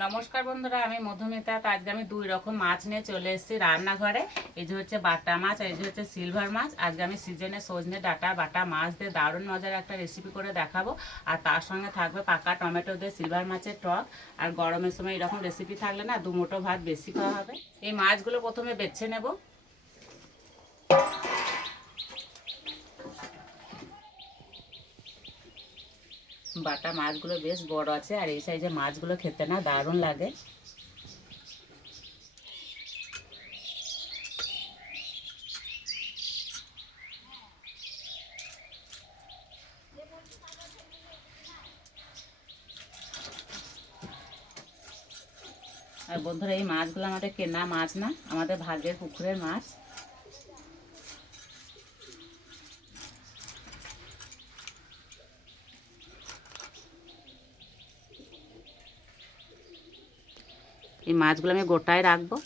নমস্কার বন্ধুরা, আমি মধুমিতা। তো আজকে আমি দুই রকম মাছ নিয়ে চলে এসেছি রান্নাঘরে। এই যে হচ্ছে বাটা মাছ আর এই যে হচ্ছে সিলভার মাছ। আজকে আমি সিজনে সজনে ডাঁটা বাটা মাছ দিয়ে দারুণ মজার একটা রেসিপি করে দেখাবো। আর তার সঙ্গে থাকবে পাকা টমেটো দিয়ে সিলভার মাছের টক। আর গরমের সময় এরকম রেসিপি থাকলে না দুমুঠো ভাত বেশি খাওয়া হবে। এই মাছগুলো প্রথমে বেছে নেব। বাটা মাছগুলো বেশ বড় আছে আর এই সাইজের মাছগুলো খেতে না দারুণ লাগে। আর বন্ধুরা, এই মাছগুলো আমাদের কেনা মাছ না, আমাদের ভাগ্যের পুকুরের মাছ। এই মাছগুলো আমি গোটায় রাখবো।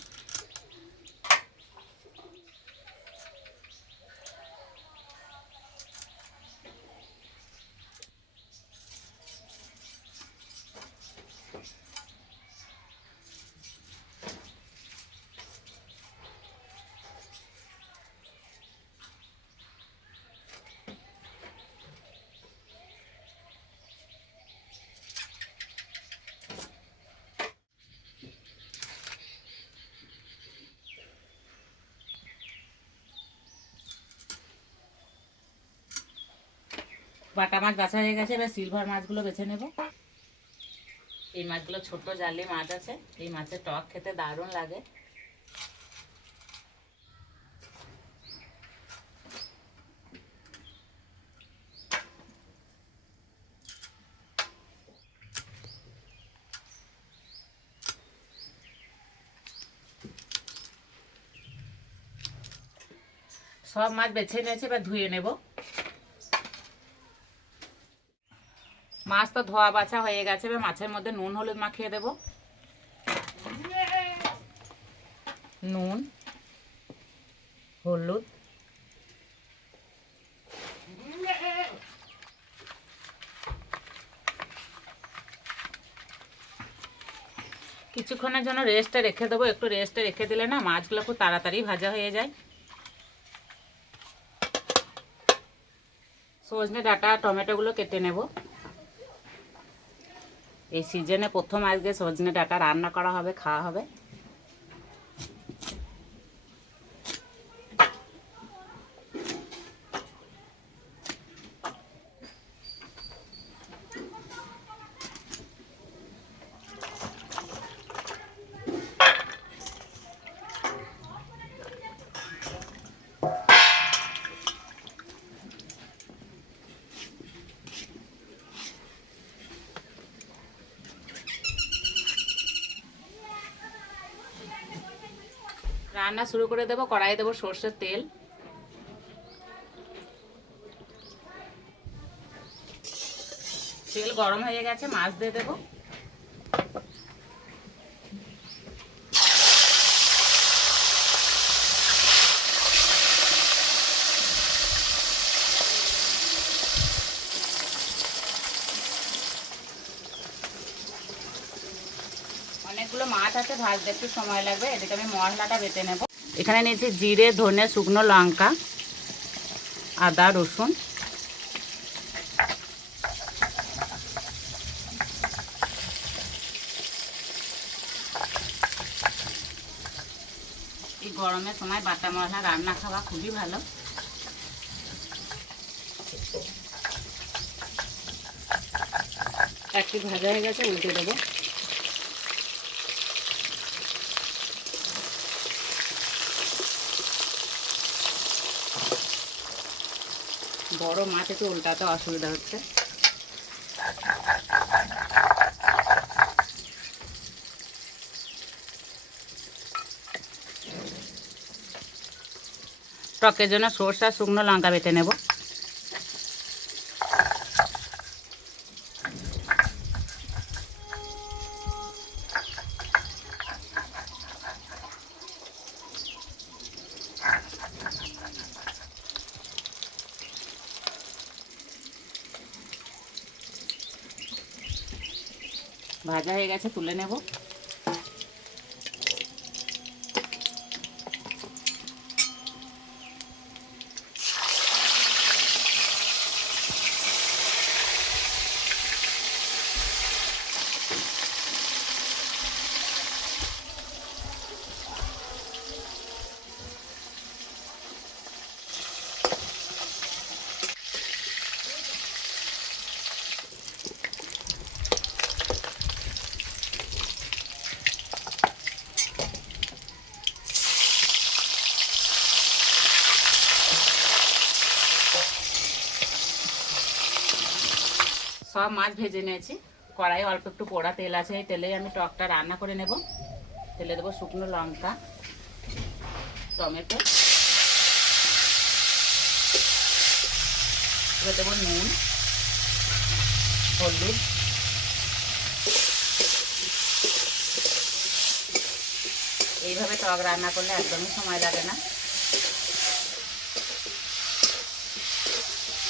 বাটা মাছ বাছা হয়ে গেছে, এবার সিলভার মাছগুলো বেছে নেব। এই মাছগুলো ছোট জালি মাছ আছে, এই মাছের টক খেতে দারুণ লাগে। সব মাছ বেছে নিয়েছি, এবার ধুয়ে নেব। মাছ তো ধোয়া বাছা হয়ে গেছে, এবার মাছের মধ্যে নুন হলুদ মাখিয়ে দেব। নুন, হলুদ, কিছুক্ষণের জন্য রেস্টে রেখে দেবো। একটু রেস্টে রেখে দিলে না মাছগুলো খুব তাড়াতাড়ি ভাজা হয়ে যায়। সজনে ডাঁটা টমেটোগুলো কেটে নেব। এই সিজনে প্রথম আজকে সজনে ডাঁটা রান্না করা হবে, খাওয়া হবে। রান্না শুরু করে দেবো। কড়াইয়ে দেবো সর্ষের তেল। তেল গরম হয়ে গেছে, মাছ দিয়ে দেবো। অনেকগুলো মাছ আছে, ভাজতে একটু সময় লাগবে। এদিকে আমি মশলাটা বেটে নেব। এখানে নিয়েছি জিরে, ধনে, শুকনো লঙ্কা, আদা, রসুন। এই গরমের সময় বাটা মশলা রান্না খাওয়া খুবই ভালো। একটু ভাজা হয়ে গেছে, উল্টে দেবো। বড় মাছ একটু উল্টাতে অসুবিধা হচ্ছে। টকের জন্য সরষে আর শুকনো লঙ্কা বেটে নেব। ভাজা হয়ে গেছে, তুলে নেব। সব মাছ ভেজে নিয়েছি। কড়াই অল্প একটু পোড়া তেল আছে, এই তেলেই আমি টকটা রান্না করে নেব। তেলে দেবো শুকনো লঙ্কা, টমেটো, এবার দেবো নুন, হলুদ, এইভাবে টক রান্না করলে একদমই সময় লাগে না।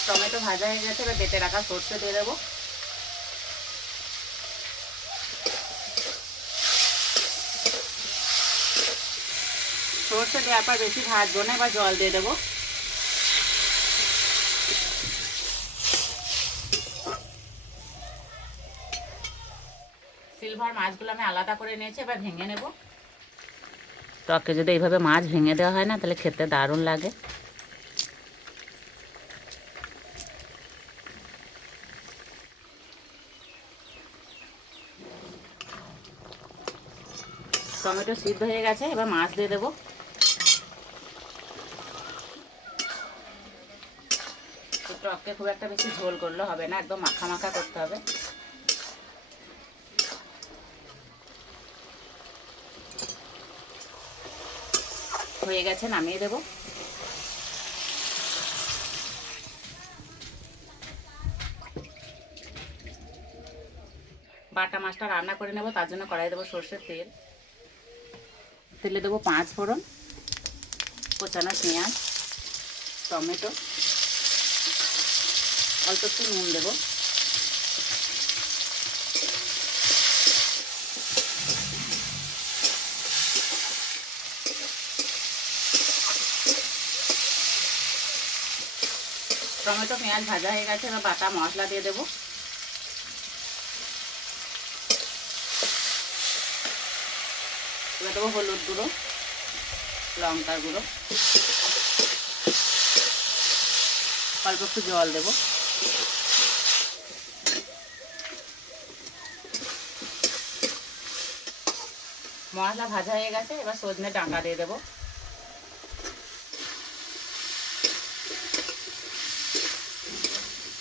টমেটো ভাজা হয়ে গেছে, এবার বেটে রাখা সর্ষে দিয়ে দেবো। সর্ষে দেওয়ার পর বেশি ভাজবো না, এবার জল দিয়ে দেবো। সিলভার মাছগুলো আমি আলাদা করে নিয়েছি, এবার ভেঙে নেব। টকে যদি এইভাবে মাছ ভেঙে দেওয়া হয় না, তাহলে খেতে দারুণ লাগে। টমেটো সিদ্ধ হয়ে গেছে, এবার মাছ দিয়ে দেবো। টককে খুব একটা বেশি ঝোল করলে হবে না, একদম মাখা মাখা করতে হবে। হয়ে গেছে, নামিয়ে দেবো। বাটা মাছটা রান্না করে নেব, তার জন্য কড়াই দেবো সর্ষের তেল। তেলে দেবো 5 ফোড়ন, কোচানো পেঁয়াজ, টমেটো, অল্প একটু নুন দেবো। টমেটো পেঁয়াজ ভাজা হয়ে গেছে, এবার বাটা মশলা দিয়ে দেবো। এবার দেবো হলুদ গুঁড়ো, লঙ্কার গুঁড়ো, অল্প একটু জল দেবো। মশলা ভাজা হয়ে গেছে, এবার সজনে ডাঁটা দিয়ে দেবো।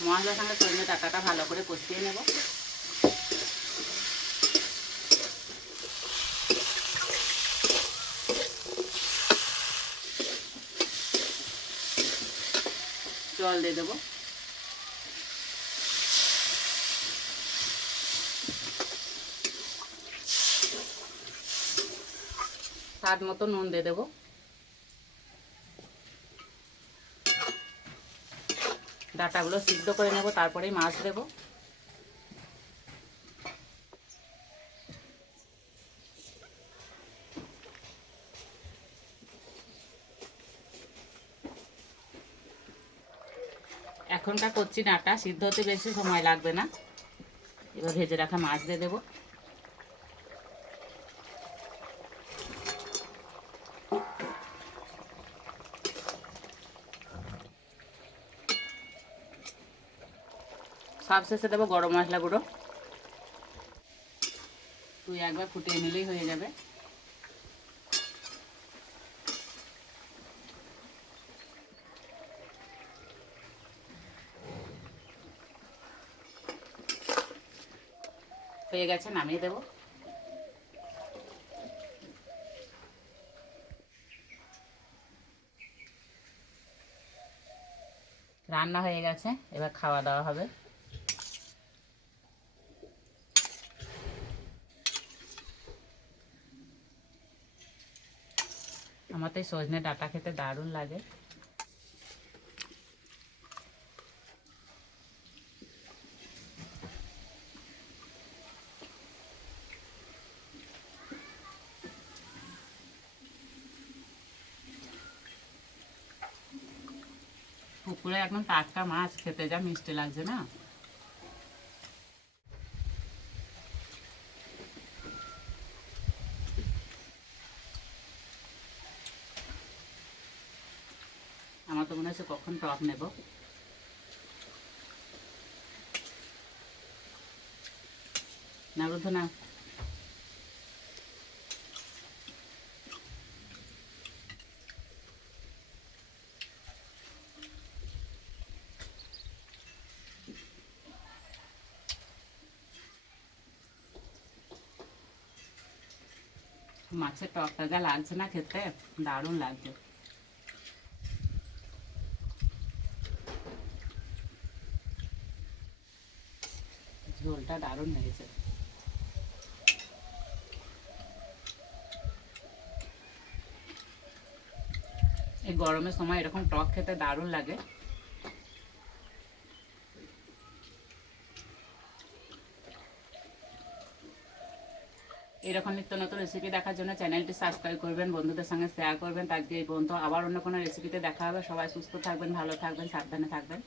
মশলার সঙ্গে সজনে ডাঁটাটা ভালো করে কষিয়ে নেব। জল দিয়ে দেবো। স্বাদ মতো নুন দিয়ে দেবো। ডাঁটাগুলো সিদ্ধ করে নেব, তারপরেই মাছ দেবো। এখনকার কচি ডাঁটা সিদ্ধ হতে বেশি সময় লাগবে না। এবার ভেজে রাখা মাছ দিয়ে দেবো। সবশেষে দেবো গরম মশলা গুঁড়ো। তুই একবার ফুটিয়ে নিলেই হয়ে যাবে। হয়ে গেছে, নামিয়ে দেবো। রান্না হয়ে গেছে, এবার খাওয়া দাওয়া হবে। আমার তো এই সজনে ডাঁটা খেতে দারুণ লাগে। পুকুরে একদম টাটকা মাছ, খেতে যা মিষ্টি লাগছে না। আমার তো মনে হচ্ছে কখন টক নেব। না রুদ্ধ না, মাছের টকটা যা লাগছে না খেতে, দারুণ লাগছে। ঝোলটা দারুণ হয়েছে। এই গরমের সময় এরকম টক খেতে দারুণ লাগে। এরকম নিত্য নতুন রেসিপি দেখার জন্য চ্যানেলটি সাবস্ক্রাইব করবেন, বন্ধুদের সঙ্গে শেয়ার করবেন। তার যে বন্ধু আবার অন্য কোনো রেসিপিতে দেখা হবে। সবাই সুস্থ থাকবেন, ভালো থাকবেন, সাবধানে থাকবেন।